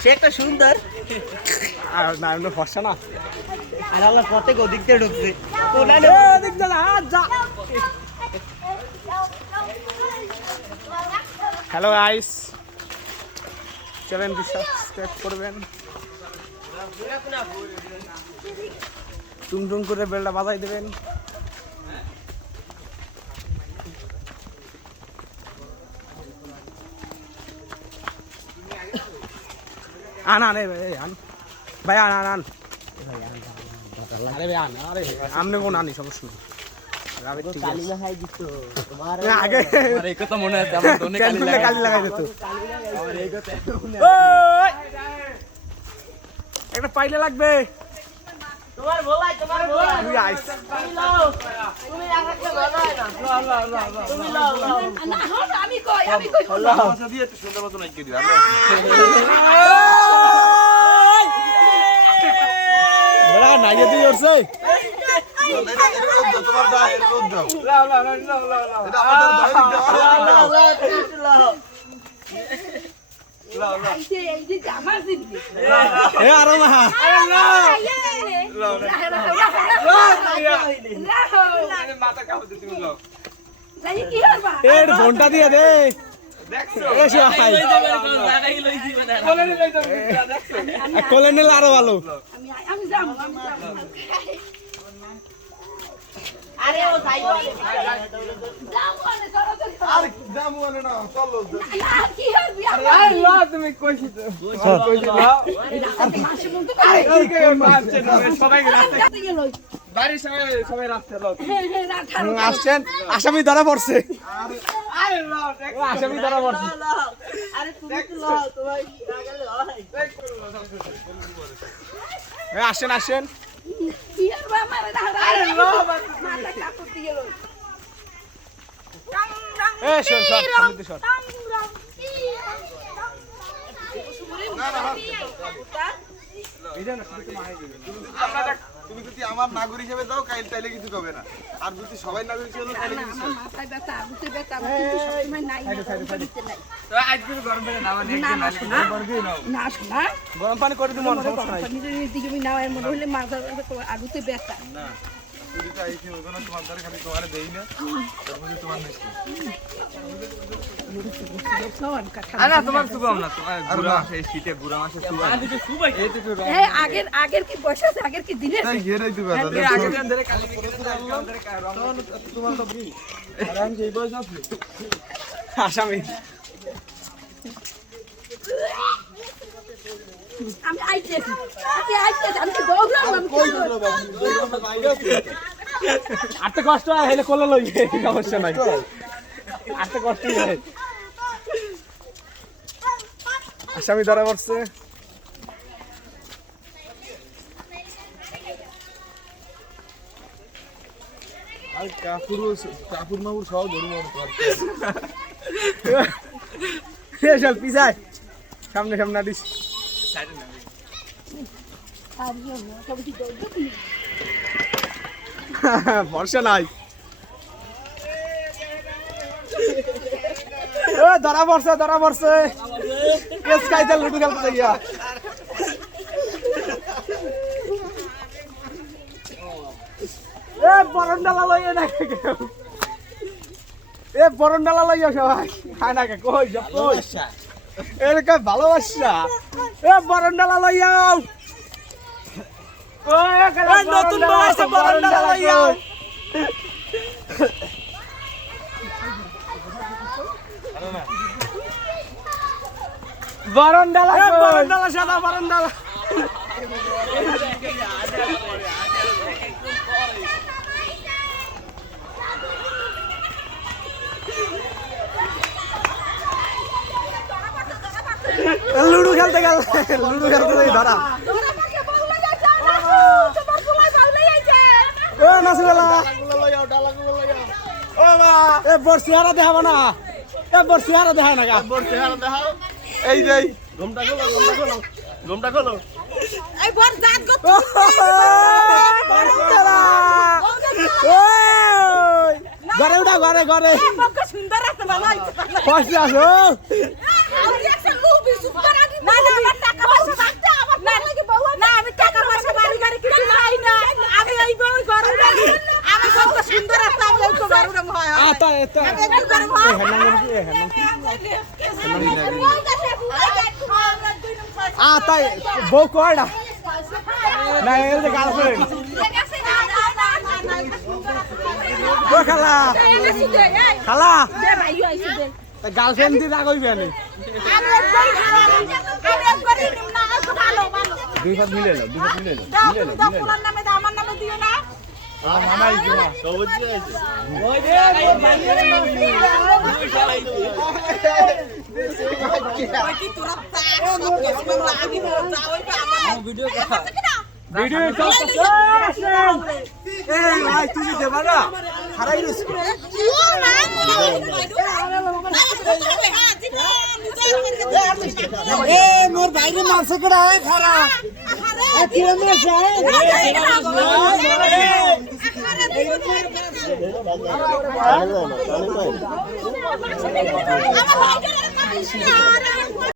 সে একটা সুন্দর আর না এমনি ফর্সা না আর আল্লাহ কত দিক দিয়ে ঢুকছে দিক যা যা হ্যালো গাইস চ্যানেলটি সাবস্ক্রাইব করবেন টুং টুং করে বেলটা বাজাই দেবেন আন আন আন ভাই আন আন আন আরে ভাই আন আরে আমনে কোন আনি সমস্যা নেই কালিমা খাই দিত তোমার আগে আমার এই কথা মনে আছে আমার দোনে কালি লাগাই দিত আমার এই কথা মনে ওই একটা পাইলে লাগবে তোমার বলাই তুই আইস তুমি রাখতে ভালো হয় না তুমি লাও না হল আমি কই ভাষা দিয়ে একটু সুন্দর মতো নাকি দিবা বড়া নাইয়ে তুই করছে তোমার দা এর রোদ দাও লাও এটা আমাদের দাও এই যে আমার জিনিস এ আরো না মাথা কাপড় দিতে বলো যাই কি করবা এর ঘন্টা দিয়ে দে দেখছো এসে ভাই কোলে নিলে আরো ভালো আমি যাব আরে ও যাইবো যাও মানে সরাসরি আরে দাম বলে না চলো না কি করবি আরে লা তুমি কইছি তো কইছি লা মাসে বলতে এই কে মারছে সবাই রাস্তায় গেল বাড়ির সবাই রাস্তায় লোক রাখার আসছেন আসামি ধরা পড়ছে আরে লাও দেখ আসামি ধরা পড়ছে আরে তুমি তো লাও তোমার লাগালে হয় আসেন আসেন কি করবা আমার আরে লাও মাথা কাপড় দিয়ে গেল এ শোন সর সামনে সর তুমি যদি আমার নাগরিক হিসেবে দাও তাইলে কিছু হবে না আর যদি সবাই নাগরিক হিসেবে দাও তাইলে কিছু হবে না। মাথায় ব্যথা বুঝতে ব্যথা আমার কিন্তু সবসময় নাই দিতে নাই তো আজ কিন্তু গরম করে নাও না না শোনা না শোনা গরম পানি করে দিমু সমস্যা নাই নিজের দিকে আমি নাও এর মনে হলে মাথা আগুতে ব্যথা না তুমি তো আইছি ওই জন্য তোমার দ্বারা খালি তোমার দেই না তারপরে তোমার নেক্সট আরে তোমার সুবাম না তোমার বুড়া মাসে শীতে বুড়া মাসে সুবাম আদিকে সুবাই এই তো এই আগের কি বয়স আছে আগের কি দিনের তাই ঘেরাই দিবা দাদা এর আগে দিন ধরে কালি ধরে তোমার তো কি আর আমি যেই বয়স আছে আসামি আমি আইতেছি আমি কি দৌড়াবো আমি কই দিলো বাবু দৌড়া বাইরে আছে আটটা কষ্ট হয় হেলে কোলে লই সমস্যা নাই আটটা কষ্ট হয় আসামি ধরা পড়ছে আর কাপুর মাপুর সব ধরে মনে করতে চল পিছায় সামনে সামনে দিস ভরসা নাই ধরা পড়ছে কেস খাইতে লুডু খেলতে গিয়া বরণডালা লইয়া নাকি কেউ বরণডালা লইয়া সবাই খায় না কে কই যা কই এরকম ভালোবাসা বরণডালা লইয়াও নতুন বয়সে বরণডালা লইয়াও বরণডালা সাদা বরণডালা লুডু খেলতে গেল ধরা ও নাসিবেলা ও মা এ বর্ষিয়ারা দেখাবো না এ বর্ষিয়ারা দেখায় না গা চেহারা দেখাও এই যে ঘুমটা খোলো এই বর জাত গো ঘরে উঠা ঘরে বক সুন্দর আছে বাবা কষ্ট আছো আর একটা লুবি সুপার আদি না আমার তাই বউ কয়টা না এই যে গার্লফ্রেন্ড ও খালা খালা গার্লফ্রেন্ড দিয়ে রাগ হইবে না দুই হাত মিলে নাও দুই হাত মিলে নাও মিলে নাও আমার নামে দিও না মামাই দিমা সবুজ আছে ওই দে কি তোরা সব কিছু লাগি যা ওইটা আমার ভিডিও কথা ভিডিও এই ভাই তুমি দেবা না হারাই গেছ এ মোর বাইরে মারছে কেডা খারা এ কি মে যায় আমার